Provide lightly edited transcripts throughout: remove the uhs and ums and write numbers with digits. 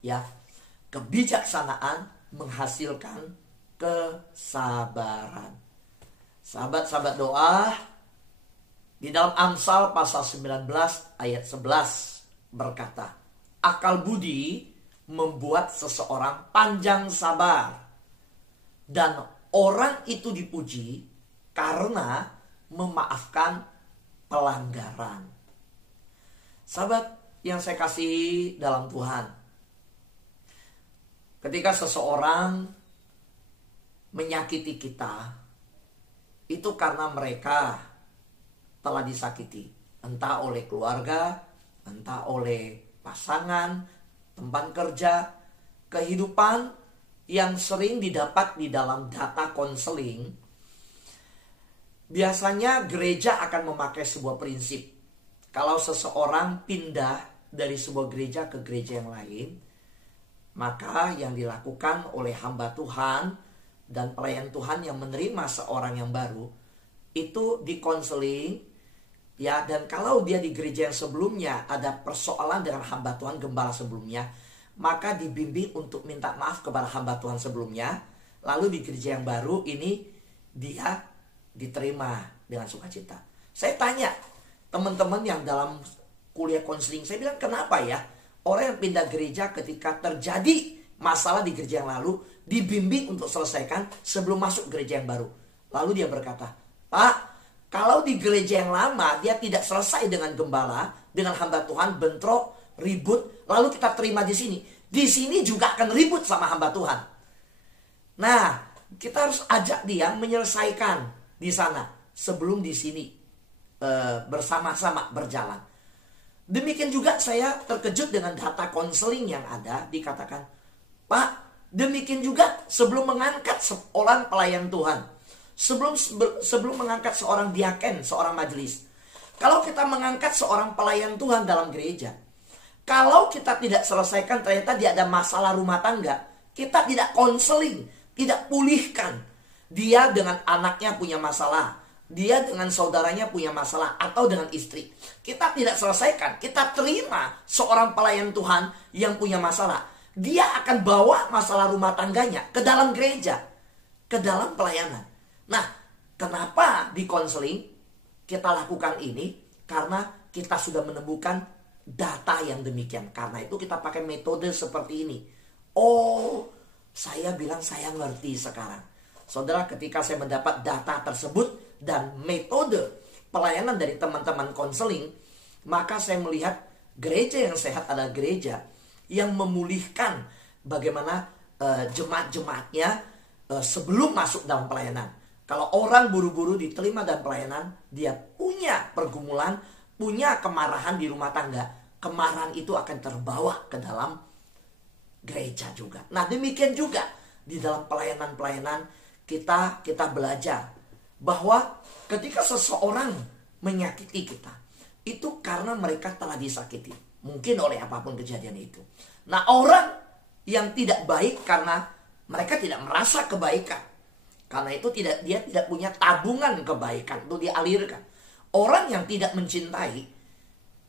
Ya, kebijaksanaan menghasilkan kesabaran. Sahabat-sahabat doa, di dalam Amsal pasal 19 ayat 11 berkata, akal budi membuat seseorang panjang sabar, dan orang itu dipuji karena memaafkan pelanggaran. Sahabat yang saya kasih dalam Tuhan, ketika seseorang menyakiti kita, itu karena mereka telah disakiti, entah oleh keluarga, entah oleh pasangan, tempat kerja, kehidupan yang sering didapat di dalam data konseling. Biasanya gereja akan memakai sebuah prinsip. Kalau seseorang pindah dari sebuah gereja ke gereja yang lain, maka yang dilakukan oleh hamba Tuhan dan pelayan Tuhan yang menerima seorang yang baru, itu dikonseling. Ya, dan kalau dia di gereja yang sebelumnya ada persoalan dengan hamba Tuhan gembala sebelumnya, maka dibimbing untuk minta maaf kepada hamba Tuhan sebelumnya. Lalu di gereja yang baru ini dia diterima dengan sukacita. Saya tanya teman-teman yang dalam kuliah konseling, saya bilang kenapa ya orang yang pindah gereja ketika terjadi masalah di gereja yang lalu dibimbing untuk selesaikan sebelum masuk gereja yang baru. Lalu dia berkata, Pak, kalau di gereja yang lama dia tidak selesai dengan gembala, dengan hamba Tuhan, bentrok, ribut, lalu kita terima di sini. Di sini juga akan ribut sama hamba Tuhan. Nah, kita harus ajak dia menyelesaikan di sana sebelum di sini bersama-sama berjalan. Demikian juga saya terkejut dengan data konseling yang ada, dikatakan, Pak, demikian juga sebelum mengangkat seorang pelayan Tuhan, Sebelum mengangkat seorang diaken, seorang majelis. Kalau kita mengangkat seorang pelayan Tuhan dalam gereja, kalau kita tidak selesaikan, ternyata dia ada masalah rumah tangga, kita tidak konseling, tidak pulihkan. Dia dengan anaknya punya masalah, dia dengan saudaranya punya masalah, atau dengan istri. Kita tidak selesaikan, kita terima seorang pelayan Tuhan yang punya masalah. Dia akan bawa masalah rumah tangganya ke dalam gereja, ke dalam pelayanan. Nah, kenapa di konseling kita lakukan ini? Karena kita sudah menemukan data yang demikian. Karena itu kita pakai metode seperti ini. Oh, saya bilang saya ngerti sekarang. Saudara, ketika saya mendapat data tersebut dan metode pelayanan dari teman-teman konseling, maka saya melihat gereja yang sehat adalah gereja yang memulihkan bagaimana jemaat-jemaatnya sebelum masuk dalam pelayanan. Kalau orang buru-buru diterima dalam pelayanan, dia punya pergumulan, punya kemarahan di rumah tangga, kemarahan itu akan terbawa ke dalam gereja juga. Nah, demikian juga di dalam pelayanan-pelayanan kita belajar bahwa ketika seseorang menyakiti kita, itu karena mereka telah disakiti. Mungkin oleh apapun kejadian itu. Nah, orang yang tidak baik karena mereka tidak merasa kebaikan. Karena itu dia tidak punya tabungan kebaikan untuk dialirkan. Orang yang tidak mencintai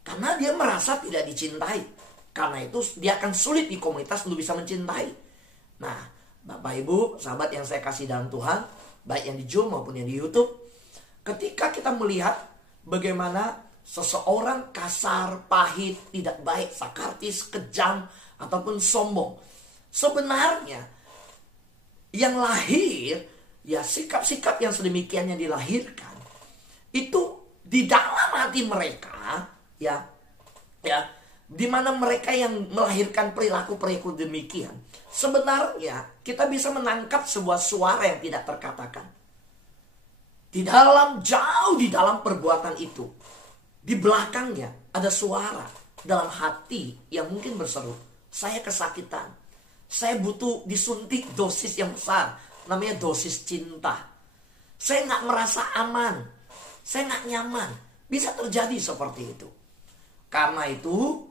karena dia merasa tidak dicintai. Karena itu dia akan sulit di komunitas untuk bisa mencintai. Nah, Bapak Ibu, sahabat yang saya kasih dalam Tuhan, baik yang di Zoom maupun yang di YouTube, ketika kita melihat bagaimana seseorang kasar, pahit, tidak baik, sarkastis, kejam, ataupun sombong, sebenarnya yang lahir, ya sikap-sikap yang sedemikiannya dilahirkan itu di dalam hati mereka, ya di mana mereka yang melahirkan perilaku-perilaku demikian. Sebenarnya kita bisa menangkap sebuah suara yang tidak terkatakan jauh di dalam perbuatan itu. Di belakangnya ada suara dalam hati yang mungkin berseru, saya kesakitan, saya butuh disuntik dosis yang besar, namanya dosis cinta. Saya gak merasa aman, saya gak nyaman. Bisa terjadi seperti itu. Karena itu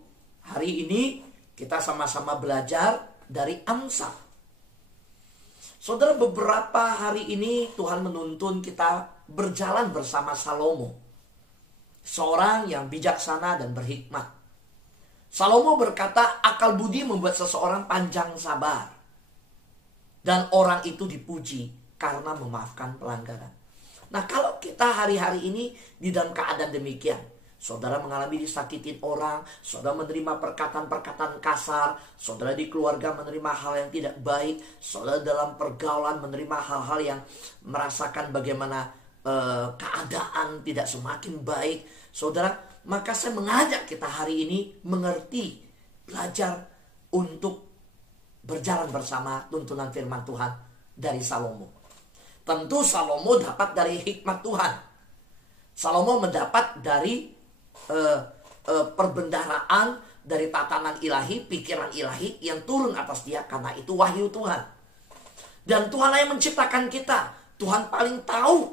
hari ini kita sama-sama belajar dari Amsal. Saudara, beberapa hari ini Tuhan menuntun kita berjalan bersama Salomo, seorang yang bijaksana dan berhikmat. Salomo berkata, akal budi membuat seseorang panjang sabar. Dan orang itu dipuji karena memaafkan pelanggaran. Nah, kalau kita hari-hari ini di dalam keadaan demikian, saudara mengalami disakitin orang, saudara menerima perkataan-perkataan kasar, saudara di keluarga menerima hal yang tidak baik, saudara dalam pergaulan menerima hal-hal yang merasakan bagaimana keadaan tidak semakin baik, saudara, maka saya mengajak kita hari ini mengerti, belajar untuk berjalan bersama tuntunan firman Tuhan dari Salomo. Tentu Salomo dapat dari hikmat Tuhan. Salomo mendapat dari perbendaharaan, dari tatanan ilahi, pikiran ilahi yang turun atas dia, karena itu wahyu Tuhan. Dan Tuhan yang menciptakan kita. Tuhan paling tahu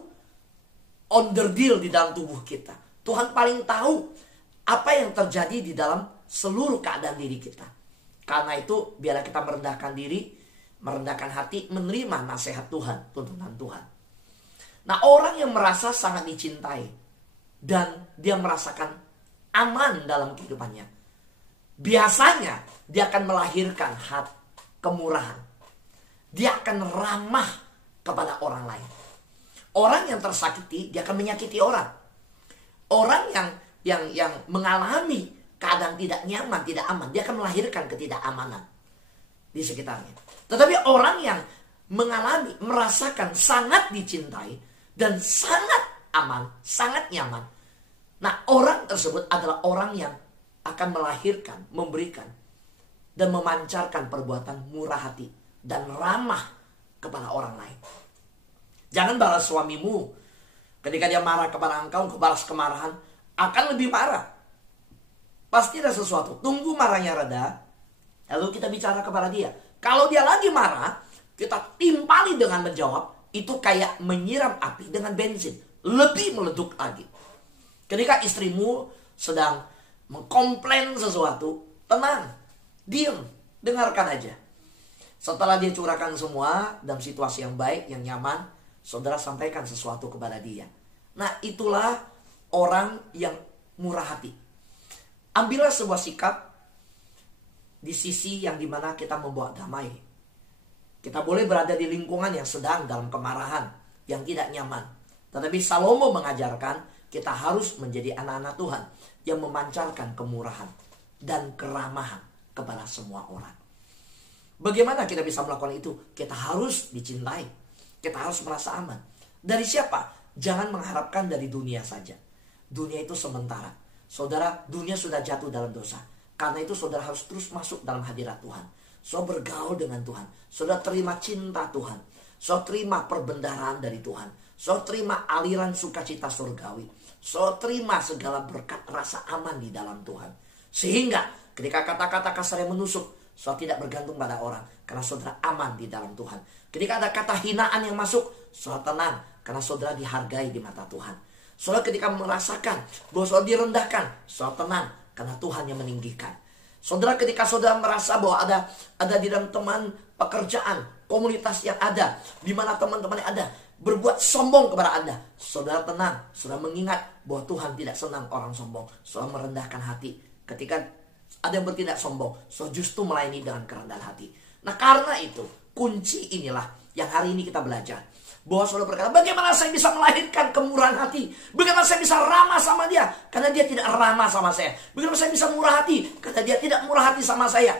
onderdil di dalam tubuh kita. Tuhan paling tahu apa yang terjadi di dalam seluruh keadaan diri kita. Karena itu biarlah kita merendahkan diri, merendahkan hati, menerima nasihat Tuhan, tuntunan Tuhan. Nah, orang yang merasa sangat dicintai dan dia merasakan aman dalam kehidupannya, biasanya dia akan melahirkan kemurahan. Dia akan ramah kepada orang lain. Orang yang tersakiti, dia akan menyakiti orang. Orang yang mengalami keadaan tidak nyaman, tidak aman, dia akan melahirkan ketidakamanan di sekitarnya. Tetapi orang yang mengalami, merasakan sangat dicintai dan sangat aman, sangat nyaman, nah orang tersebut adalah orang yang akan melahirkan, memberikan, dan memancarkan perbuatan murah hati dan ramah kepada orang lain. Jangan balas suamimu ketika dia marah kepada engkau, balas kemarahan, akan lebih marah. Pasti ada sesuatu. Tunggu marahnya reda, lalu kita bicara kepada dia. Kalau dia lagi marah, kita timpali dengan menjawab. Itu kayak menyiram api dengan bensin, lebih meleduk lagi. Ketika istrimu sedang mengkomplain sesuatu, tenang, diam, dengarkan aja. Setelah dia curahkan semua dalam situasi yang baik, yang nyaman, saudara sampaikan sesuatu kepada dia. Nah, itulah orang yang murah hati. Ambillah sebuah sikap di sisi yang dimana kita membawa damai. Kita boleh berada di lingkungan yang sedang dalam kemarahan, yang tidak nyaman. Tetapi Salomo mengajarkan kita harus menjadi anak-anak Tuhan yang memancarkan kemurahan dan keramahan kepada semua orang. Bagaimana kita bisa melakukan itu? Kita harus dicintai. Kita harus merasa aman. Dari siapa? Jangan mengharapkan dari dunia saja. Dunia itu sementara. Saudara, dunia sudah jatuh dalam dosa. Karena itu saudara harus terus masuk dalam hadirat Tuhan. Saudara bergaul dengan Tuhan. Saudara terima cinta Tuhan. Saudara terima perbendaharaan dari Tuhan. Saudara terima aliran sukacita surgawi. Saudara terima segala berkat rasa aman di dalam Tuhan. Sehingga ketika kata-kata kasar yang menusuk, saudara tidak bergantung pada orang. Karena saudara aman di dalam Tuhan. Ketika ada kata hinaan yang masuk, saudara tenang. Karena saudara dihargai di mata Tuhan. Saudara ketika merasakan bahwa saudara direndahkan, saudara tenang. Karena Tuhan yang meninggikan. Saudara ketika saudara merasa bahwa ada di dalam teman pekerjaan, komunitas yang ada, di mana teman-teman yang ada, berbuat sombong kepada Anda, saudara tenang. Saudara mengingat bahwa Tuhan tidak senang orang sombong. Saudara merendahkan hati. Ketika ada yang bertindak sombong, saudara justru melayani dengan kerendahan hati. Nah, karena itu, kunci inilah yang hari ini kita belajar. Bahwa saudara berkata, bagaimana saya bisa melahirkan kemurahan hati? Bagaimana saya bisa ramah sama dia? Karena dia tidak ramah sama saya. Bagaimana saya bisa murah hati? Karena dia tidak murah hati sama saya.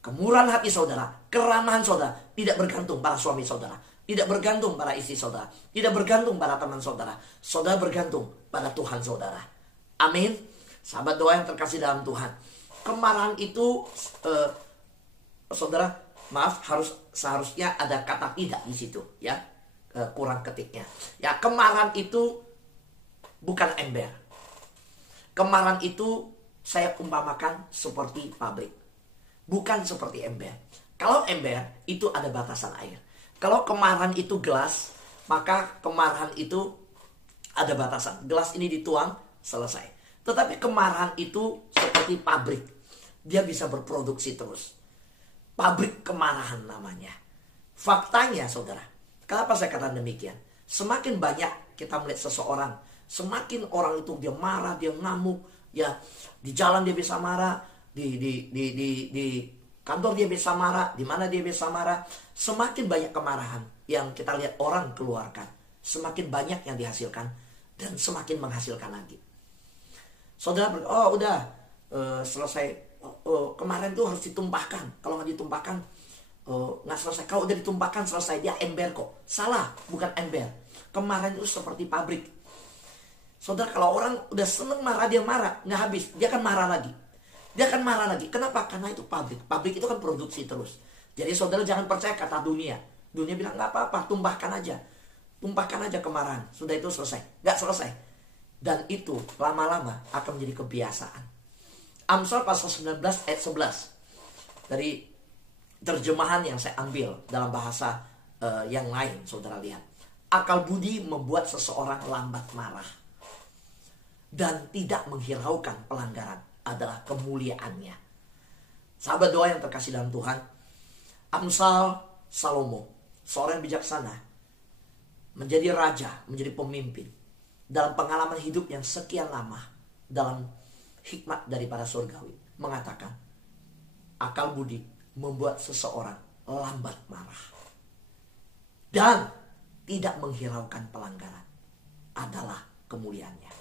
Kemurahan hati saudara, keramahan saudara, tidak bergantung pada suami saudara. Tidak bergantung pada istri saudara. Tidak bergantung pada teman saudara. Saudara bergantung pada Tuhan saudara. Amin. Sahabat doa yang terkasih dalam Tuhan. Kemarahan itu, saudara, maaf, seharusnya ada kata tidak di situ, ya. Kurang ketiknya. Ya, kemarahan itu bukan ember. Kemarahan itu saya umpamakan seperti pabrik. Bukan seperti ember. Kalau ember itu ada batasan air. Kalau kemarahan itu gelas, maka kemarahan itu ada batasan. Gelas ini dituang, selesai. Tetapi kemarahan itu seperti pabrik. Dia bisa berproduksi terus. Pabrik kemarahan namanya. Faktanya saudara, kenapa saya katakan demikian? Semakin banyak kita melihat seseorang, semakin orang itu dia marah, dia ngamuk, ya di jalan dia bisa marah, di kantor dia bisa marah, di mana dia bisa marah. Semakin banyak kemarahan yang kita lihat orang keluarkan, semakin banyak yang dihasilkan dan semakin menghasilkan lagi. Saudara, selesai. Kemarin tuh harus ditumpahkan. Kalau nggak ditumpahkan, nggak selesai. Kalau udah ditumpahkan selesai, dia ember kok. Salah, bukan ember. Kemarin itu seperti pabrik. Saudara, kalau orang udah seneng marah, dia marah, nggak habis, dia akan marah lagi. Dia akan marah lagi. Kenapa? Karena itu pabrik. Pabrik itu kan produksi terus. Jadi saudara jangan percaya kata dunia. Dunia bilang nggak apa-apa, tumpahkan aja. Tumpahkan aja kemarahan. Sudah itu selesai. Nggak selesai. Dan itu lama-lama akan menjadi kebiasaan. Amsal pasal 19 ayat 11. Dari terjemahan yang saya ambil dalam bahasa yang lain, saudara lihat. Akal budi membuat seseorang lambat marah. Dan tidak menghiraukan pelanggaran adalah kemuliaannya. Sahabat doa yang terkasih dalam Tuhan, Amsal Salomo, seorang yang bijaksana, menjadi raja, menjadi pemimpin, dalam pengalaman hidup yang sekian lama, dalam hikmat daripada surgawi, mengatakan, akal budi membuat seseorang lambat marah. Dan tidak menghiraukan pelanggaran adalah kemuliaannya.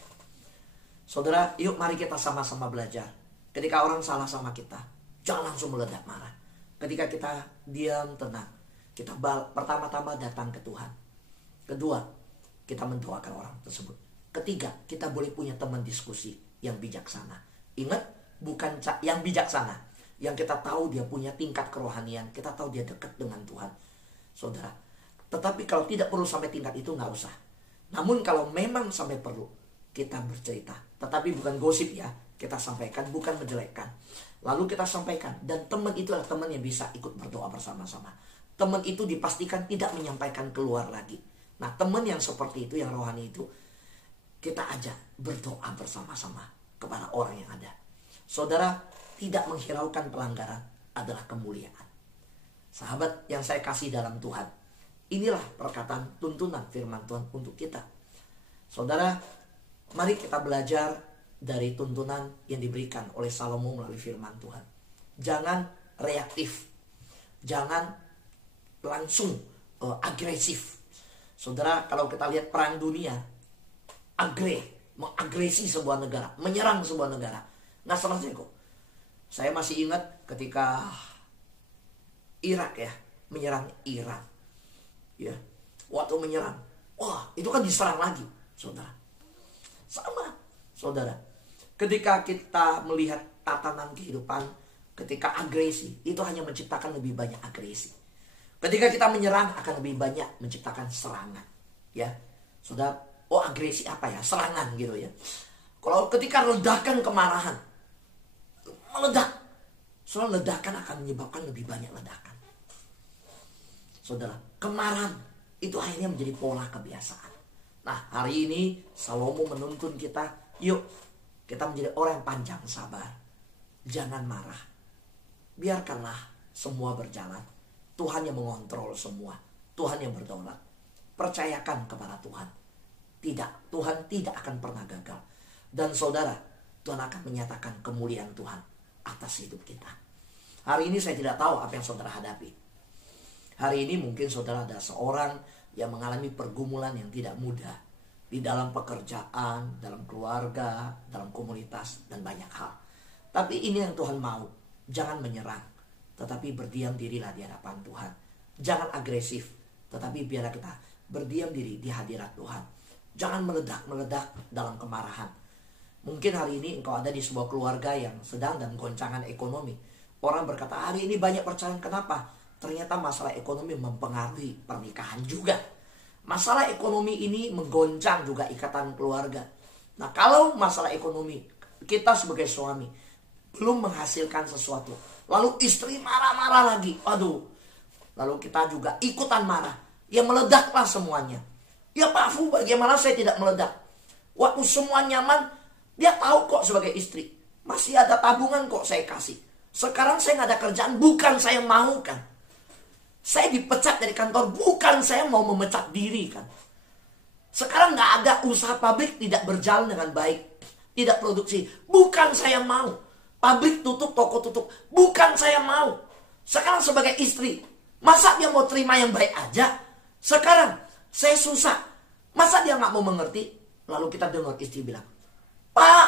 Saudara, yuk mari kita sama-sama belajar. Ketika orang salah sama kita, jangan langsung meledak marah. Ketika kita diam, tenang, kita pertama-tama datang ke Tuhan. Kedua, kita mendoakan orang tersebut. Ketiga, kita boleh punya teman diskusi yang bijaksana. Ingat, bukan yang bijaksana, yang kita tahu dia punya tingkat kerohanian, kita tahu dia dekat dengan Tuhan. Saudara, tetapi kalau tidak perlu sampai tingkat itu, nggak usah. Namun kalau memang sampai perlu, kita bercerita, tetapi bukan gosip ya, kita sampaikan, bukan menjelekkan. Lalu kita sampaikan, dan teman itu adalah teman yang bisa ikut berdoa bersama-sama. Teman itu dipastikan tidak menyampaikan keluar lagi. Nah, teman yang seperti itu, yang rohani itu, kita ajak berdoa bersama-sama kepada orang yang ada. Saudara, tidak menghiraukan pelanggaran adalah kemuliaan. Sahabat yang saya kasih dalam Tuhan, inilah perkataan tuntunan firman Tuhan untuk kita. Saudara, mari kita belajar dari tuntunan yang diberikan oleh Salomo melalui firman Tuhan. Jangan reaktif. Jangan langsung agresif. Saudara, kalau kita lihat perang dunia, mengagresi sebuah negara, menyerang sebuah negara. Nggak selesai kok. Saya masih ingat ketika Irak ya, menyerang Iran. Ya, waktu menyerang, wah itu kan diserang lagi, saudara. Sama, saudara. Ketika kita melihat tatanan kehidupan, ketika agresi, itu hanya menciptakan lebih banyak agresi. Ketika kita menyerang, akan lebih banyak menciptakan serangan. Ya, saudara, oh agresi apa ya? Serangan gitu ya. Kalau ketika ledakan kemarahan, meledak, soal ledakan akan menyebabkan lebih banyak ledakan. Saudara, kemarahan itu akhirnya menjadi pola kebiasaan. Nah, hari ini Salomo menuntun kita, yuk kita menjadi orang yang panjang sabar. Jangan marah. Biarkanlah semua berjalan. Tuhan yang mengontrol semua. Tuhan yang berdaulat. Percayakan kepada Tuhan. Tidak, Tuhan tidak akan pernah gagal. Dan saudara, Tuhan akan menyatakan kemuliaan Tuhan atas hidup kita. Hari ini saya tidak tahu apa yang saudara hadapi. Hari ini mungkin saudara ada seorang yang mengalami pergumulan yang tidak mudah. Di dalam pekerjaan, dalam keluarga, dalam komunitas, dan banyak hal. Tapi ini yang Tuhan mau. Jangan menyerang, tetapi berdiam dirilah di hadapan Tuhan. Jangan agresif, tetapi biarlah kita berdiam diri di hadirat Tuhan. Jangan meledak-meledak dalam kemarahan. Mungkin hari ini engkau ada di sebuah keluarga yang sedang dalam goncangan ekonomi. Orang berkata, hari ini banyak perceraian. Kenapa? Ternyata masalah ekonomi mempengaruhi pernikahan juga. Masalah ekonomi ini menggoncang juga ikatan keluarga. Nah, kalau masalah ekonomi, kita sebagai suami belum menghasilkan sesuatu, lalu istri marah-marah lagi, aduh, lalu kita juga ikutan marah, ya meledaklah semuanya. Ya Pak Fu, bagaimana saya tidak meledak? Waktu semua nyaman, dia tahu kok sebagai istri, masih ada tabungan kok saya kasih. Sekarang saya nggak ada kerjaan, bukan saya mau kan. Saya dipecat dari kantor, bukan saya mau memecat diri kan. Sekarang nggak ada usaha pabrik tidak berjalan dengan baik, tidak produksi, bukan saya mau. Pabrik tutup, toko tutup. Bukan saya mau. Sekarang sebagai istri, masa dia mau terima yang baik aja? Sekarang saya susah, masa dia nggak mau mengerti? Lalu kita dengar istri bilang, Pak,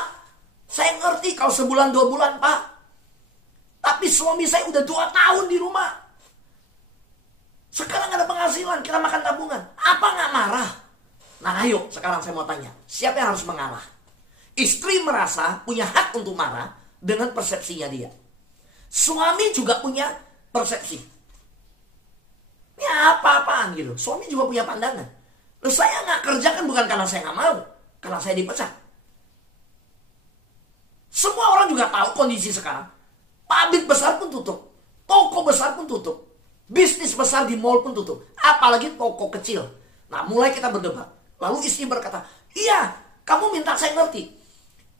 saya ngerti kalau sebulan 2 bulan Pak, tapi suami saya udah 2 tahun di rumah. Sekarang ada penghasilan, kita makan tabungan. Apa nggak marah? Nah ayo sekarang saya mau tanya, siapa yang harus mengalah? Istri merasa punya hak untuk marah dengan persepsinya dia. Suami juga punya persepsi. Ini apa-apaan gitu. Suami juga punya pandangan. Loh, saya nggak kerja kan bukan karena saya nggak mau, karena saya dipecat. Semua orang juga tahu kondisi sekarang. Pabrik besar pun tutup, toko besar pun tutup, bisnis besar di mall pun tutup, apalagi toko kecil. Nah mulai kita berdebat. Lalu istri berkata, iya kamu minta saya ngerti,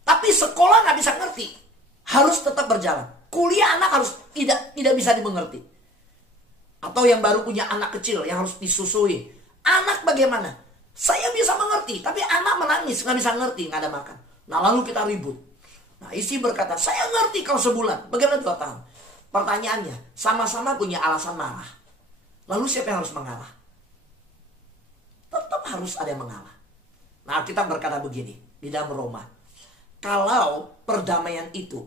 tapi sekolah nggak bisa ngerti, harus tetap berjalan. Kuliah anak harus tidak bisa dimengerti. Atau yang baru punya anak kecil yang harus disusui, anak bagaimana? Saya bisa mengerti, tapi anak menangis nggak bisa ngerti, nggak ada makan. Nah lalu kita ribut. Nah istri berkata, saya ngerti kalau sebulan, bagaimana 2 tahun? Pertanyaannya, sama-sama punya alasan marah. Lalu siapa yang harus mengalah? Tetap harus ada yang mengalah. Nah kita berkata begini di dalam Roma, kalau perdamaian itu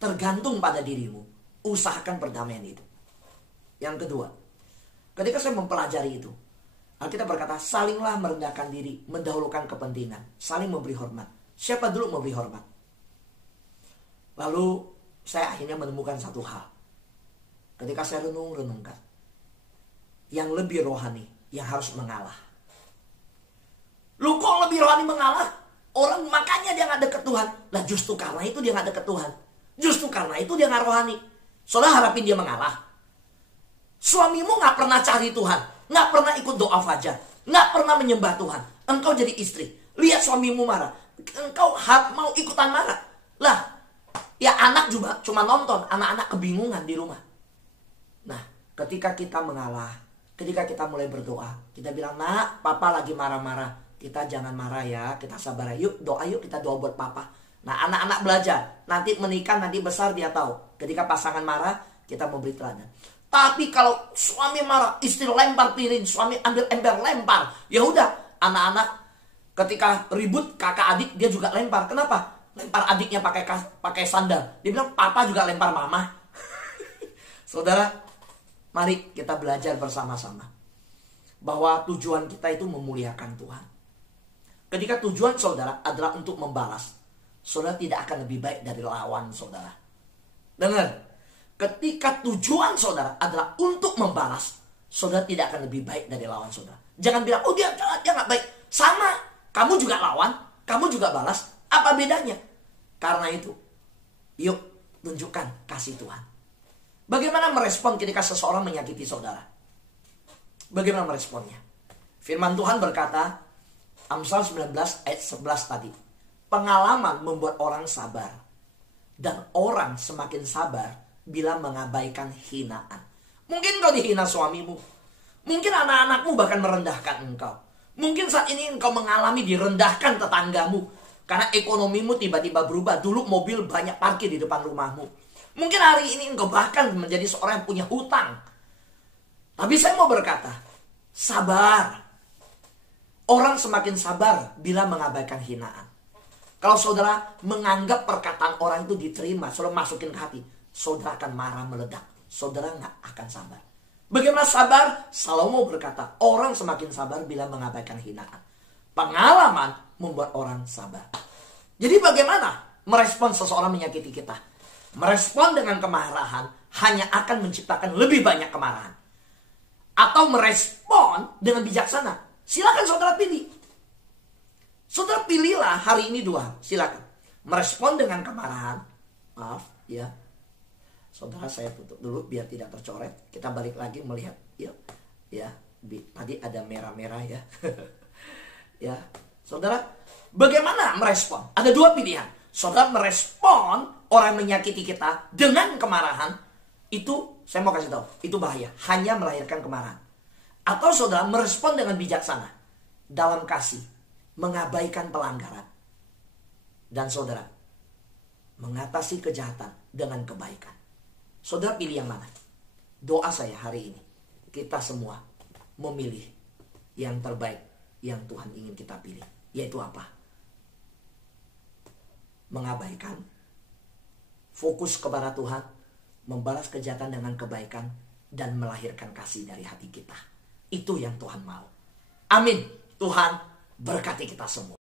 tergantung pada dirimu, usahakan perdamaian itu. Yang kedua, ketika saya mempelajari itu, kita berkata salinglah merendahkan diri, mendahulukan kepentingan, saling memberi hormat. Siapa dulu memberi hormat? Lalu saya akhirnya menemukan satu hal. Ketika saya renungkan, yang lebih rohani yang harus mengalah. Lu kok lebih rohani mengalah? Orang makanya dia gak deket Tuhan. Nah justru karena itu dia gak deket Tuhan. Justru karena itu dia gak rohani. Saudara harapin dia mengalah. Suamimu gak pernah cari Tuhan, gak pernah ikut doa fajar, gak pernah menyembah Tuhan. Engkau jadi istri, lihat suamimu marah, engkau mau ikutan marah. Lah, ya anak juga cuma nonton, anak-anak kebingungan di rumah. Nah ketika kita mengalah, ketika kita mulai berdoa, kita bilang, nak papa lagi marah-marah, kita jangan marah ya, kita sabar ya. Yuk doa, yuk kita doa buat papa. Nah anak-anak belajar, nanti menikah, nanti besar dia tahu. Ketika pasangan marah, kita memberi teladan. Tapi kalau suami marah, istri lempar piring, suami ambil ember lempar, ya udah, anak-anak ketika ribut kakak adik dia juga lempar. Kenapa? Lempar adiknya pakai sandal. Dia bilang papa juga lempar mama. Saudara, mari kita belajar bersama-sama bahwa tujuan kita itu memuliakan Tuhan. Ketika tujuan saudara adalah untuk membalas, saudara tidak akan lebih baik dari lawan saudara. Dengar, ketika tujuan saudara adalah untuk membalas, saudara tidak akan lebih baik dari lawan saudara. Jangan bilang, oh dia gak baik. Sama, kamu juga lawan, kamu juga balas. Apa bedanya? Karena itu, yuk tunjukkan kasih Tuhan. Bagaimana merespon ketika seseorang menyakiti saudara? Bagaimana meresponnya? Firman Tuhan berkata, Amsal 19 ayat 11 tadi, pengalaman membuat orang sabar, dan orang semakin sabar bila mengabaikan hinaan. Mungkin kau dihina suamimu, mungkin anak-anakmu bahkan merendahkan engkau. Mungkin saat ini engkau mengalami direndahkan tetanggamu, karena ekonomimu tiba-tiba berubah. Dulu mobil banyak parkir di depan rumahmu. Mungkin hari ini engkau bahkan menjadi seorang yang punya hutang. Tapi saya mau berkata, sabar. Orang semakin sabar bila mengabaikan hinaan. Kalau saudara menganggap perkataan orang itu diterima, saudara masukin ke hati, saudara akan marah meledak. Saudara gak akan sabar. Bagaimana sabar? Salomo berkata, orang semakin sabar bila mengabaikan hinaan. Pengalaman membuat orang sabar. Jadi bagaimana merespon seseorang menyakiti kita? Merespon dengan kemarahan hanya akan menciptakan lebih banyak kemarahan. Atau merespon dengan bijaksana. Silakan saudara pilih. Saudara pilihlah hari ini 2. Silakan. Merespon dengan kemarahan. Maaf ya. Saudara saya tutup dulu biar tidak tercoret. Kita balik lagi melihat. Yuk. Ya. Tadi ada merah-merah ya. Ya. Saudara, bagaimana merespon? Ada 2 pilihan. Saudara merespon orang yang menyakiti kita dengan kemarahan. Itu saya mau kasih tahu. Itu bahaya. Hanya melahirkan kemarahan. Atau saudara merespon dengan bijaksana dalam kasih, mengabaikan pelanggaran. Dan saudara mengatasi kejahatan dengan kebaikan. Saudara pilih yang mana? Doa saya hari ini, kita semua memilih yang terbaik yang Tuhan ingin kita pilih. Yaitu apa? Mengabaikan, fokus kepada Tuhan, membalas kejahatan dengan kebaikan, dan melahirkan kasih dari hati kita. Itu yang Tuhan mau. Amin. Tuhan berkati kita semua.